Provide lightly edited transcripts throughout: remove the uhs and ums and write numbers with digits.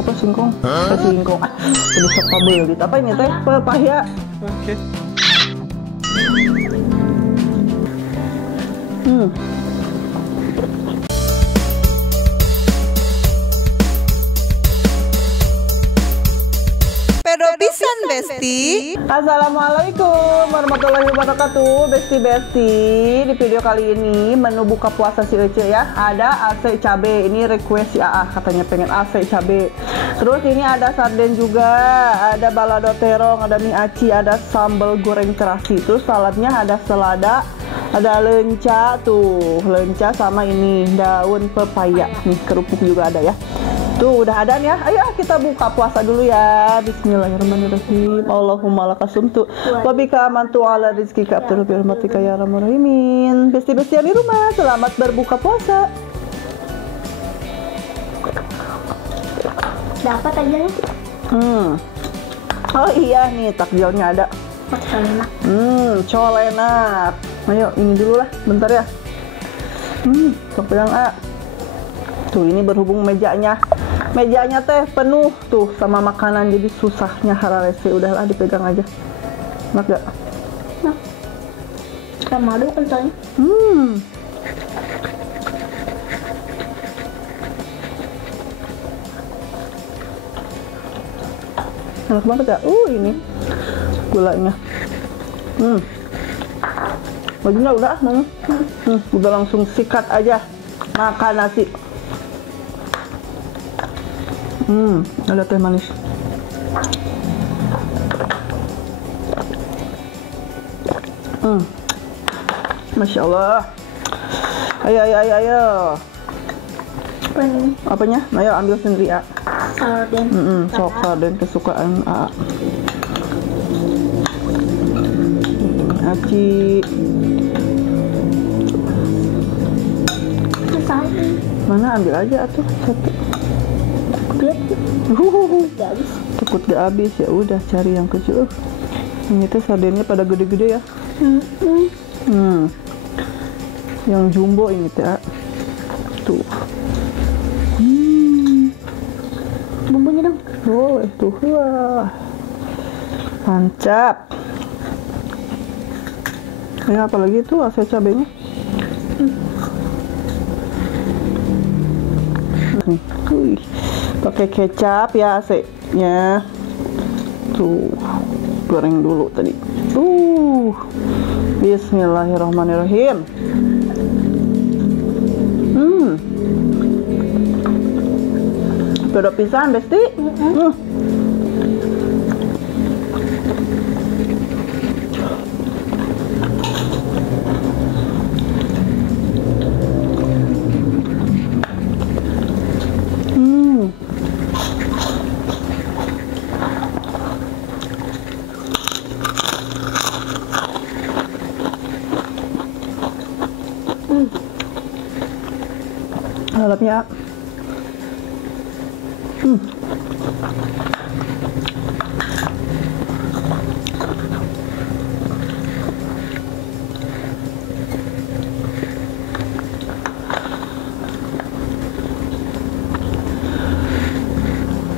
Apa singkong? Singkong. Jadi sok pabelit. Apa ini teh? Pepaya. Oke. Pedo pisan Besti. Assalamualaikum warahmatullahi wabarakatuh, Besti. Di video kali ini menu buka puasa si Ece ya. Ada ase cabe, ini request si AA katanya pengen ase cabe. Terus ini ada sarden juga, ada balado terong, ada mie aci, ada sambal goreng terasi. Terus saladnya ada selada, ada lenca tuh, lenca sama ini daun pepaya. Nih kerupuk juga ada ya. Tuh udah ada ya. Ayo kita buka puasa dulu ya. Bismillahirrahmanirrahim. Allahumma lakasumtu wa bika amantu ala rizkika abdul bi rahmatika ya arhamar rahimin. Besti-bestian di rumah, selamat berbuka puasa. Dapat aja nih. Oh iya nih takjilnya ada. Colenak. Ayo ini dulu lah, bentar ya. Sok yang A. Tuh ini berhubung mejanya teh penuh tuh sama makanan, jadi susahnya hararese. Udahlah dipegang aja. Enak gak? Nah, sama madu kentangnya. Enak banget ya. Ini gulanya. Bajunya udah udah langsung sikat aja makan nasi. Ada teh manis. Masya Allah. Ayo. Apa ini? Apanya? Ayo ambil sendiri ya. Sarden. Sok sarden kesukaan A. Aci. Mana ambil aja atuh satu. Takut gak habis ya udah cari yang kecil. Ini tuh sardennya pada gede-gede ya. Yang jumbo ini teh. Tuh. Bumbunya dong. Oh tuh wah. Mantap. Ini apalagi tuh ase cabenya. Pakai kecap ya ase-nya. Tuh, goreng dulu tadi. Bismillahirrahmanirrahim. Pedo pisan, Besti. Lalapnya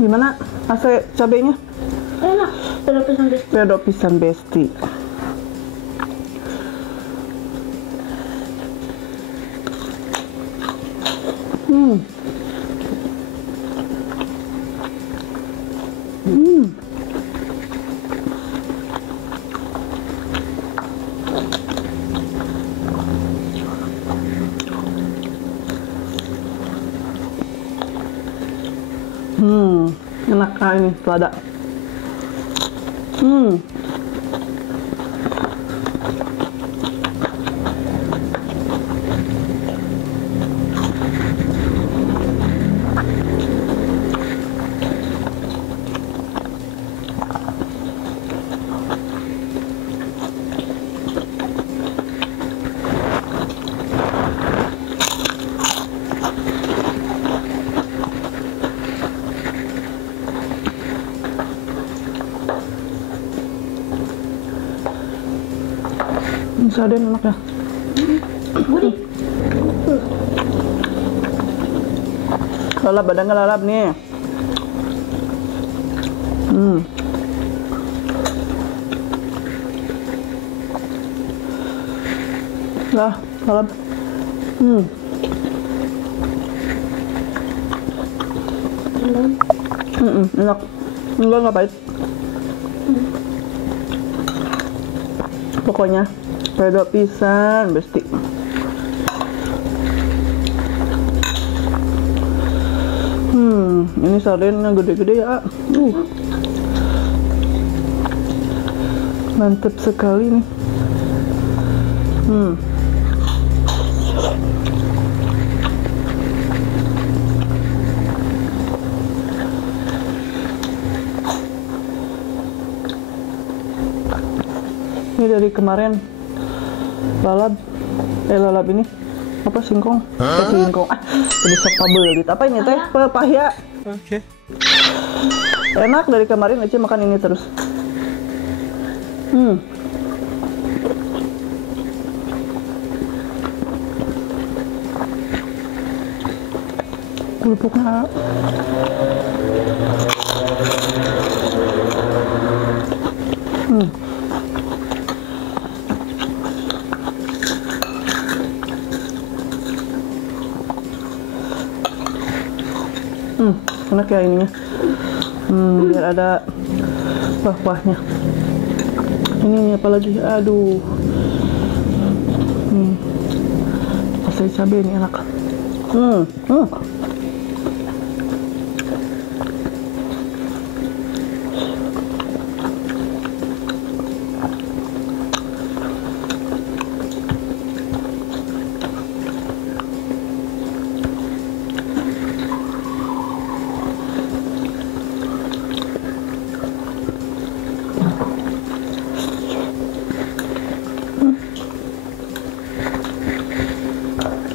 gimana ase cabenya? Enak. Pedo pisan Besti. Pedo pisan Besti. Enak ini selada. Sarden enak ya. Gurih. Lalap badannya lalap nih. Hmm. Nah, salam. Hmm. Enak. Enggak pahit. Pokoknya pedo pisan, Besti. Ini sardennya gede-gede ya. Mantep sekali nih. Ini dari kemarin lalap ini apa singkong? Singkong. Jadi sok pabel gitu. Apa ini teh? Pepaya. Oke. Enak dari kemarin Ece makan ini terus. Kerupuknya. Enak ya ininya. Biar ada kuah-kuahnya. Ini apa lagi? Aduh. Asal cabai ini enak.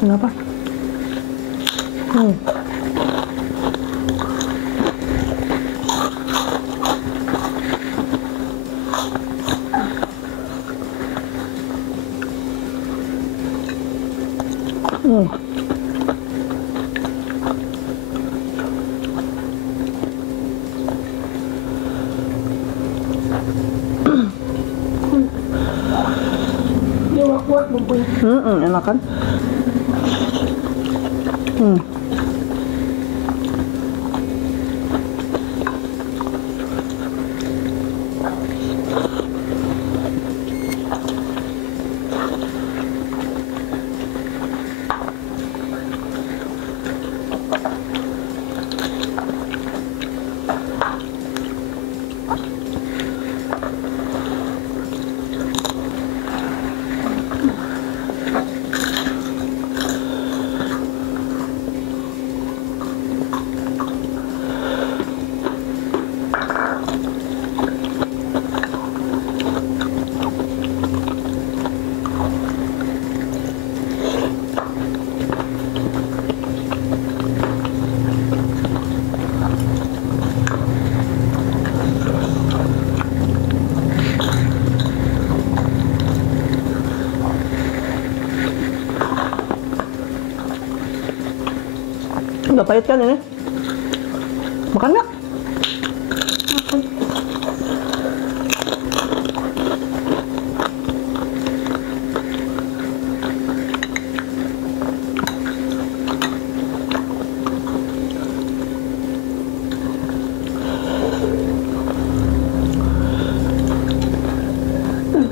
Kenapa? Dia wak-wak bumbunya. Enak kan? Nggak pahit kan ini? Makan nggak?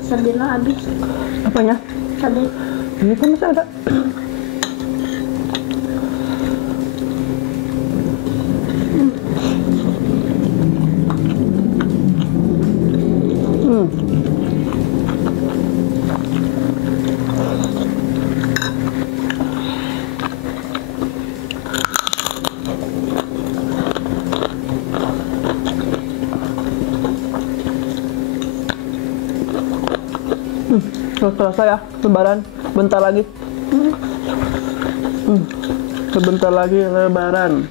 Sardennya habis. Apanya? Sarden. Ini kan masih ada. Selesai ya, lebaran. Bentar lagi. Sebentar lagi lebaran.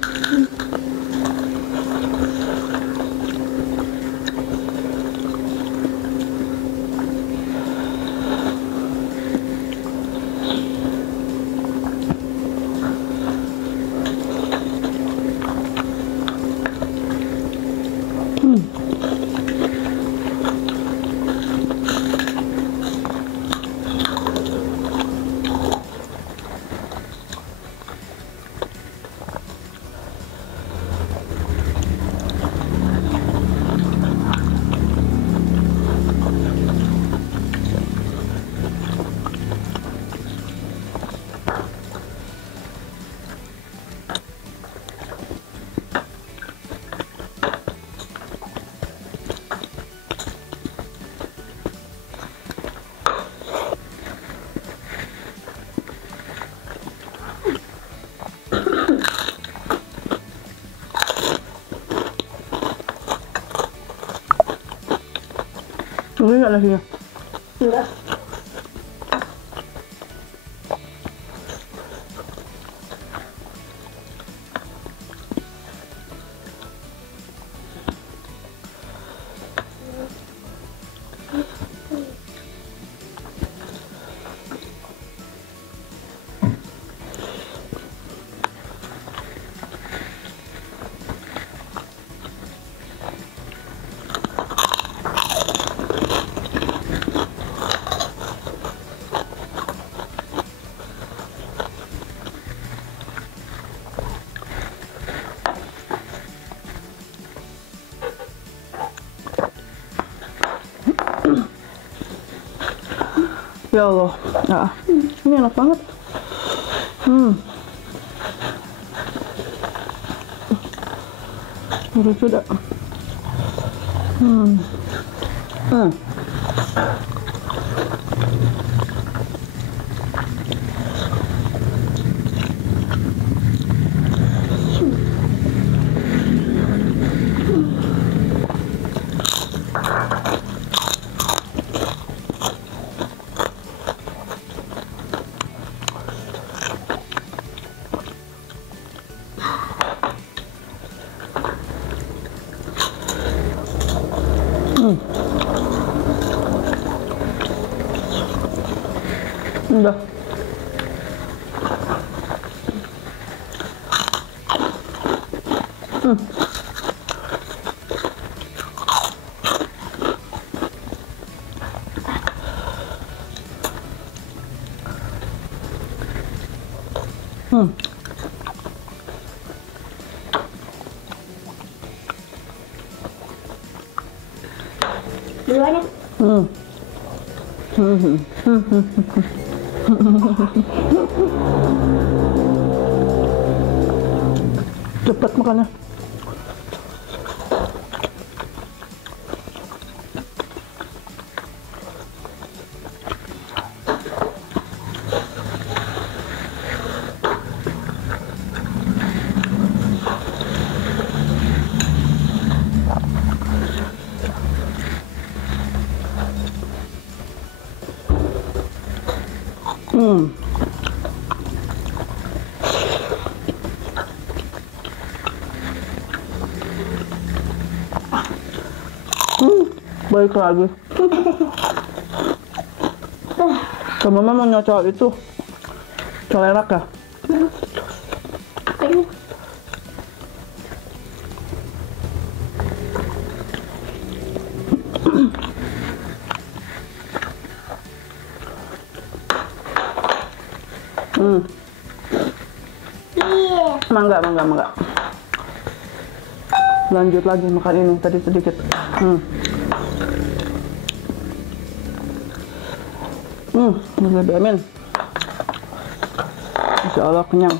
Ini nggak nasinya? Enggak. Ya Allah, nah, ini enak banget. Lucu dah. Udah. Duluan ya. Cepat makannya. Baik lagi. Sama mama nyocok itu colerak ya? Pengen. Iya. Mangga. Lanjut lagi makan ini tadi sedikit. Lebih amin. Insya Allah kenyang.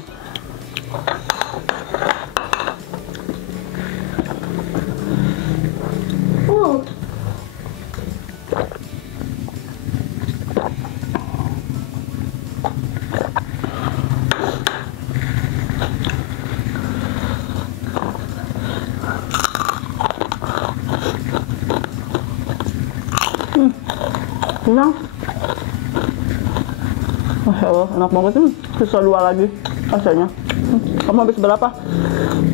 Kenyang. Masya Allah, enak banget nih. Sisa 2 lagi asanya. Kamu habis berapa?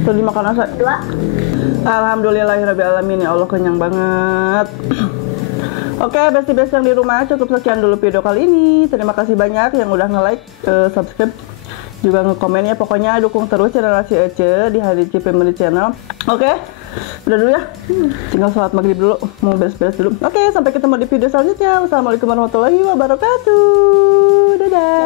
Tadi makan asa? 2. Alhamdulillahirrahmanirrahim. Ya Allah, kenyang banget. Oke, besti-besti yang di rumah, cukup sekian dulu video kali ini. Terima kasih banyak yang udah nge-like, subscribe, juga nge-komen ya. Pokoknya dukung terus channel si Ece di HDC Family Channel. Oke, udah dulu ya. Tinggal sholat maghrib dulu, mau beres-beres dulu. Oke, sampai ketemu di video selanjutnya. Wassalamualaikum warahmatullahi wabarakatuh. Dadah.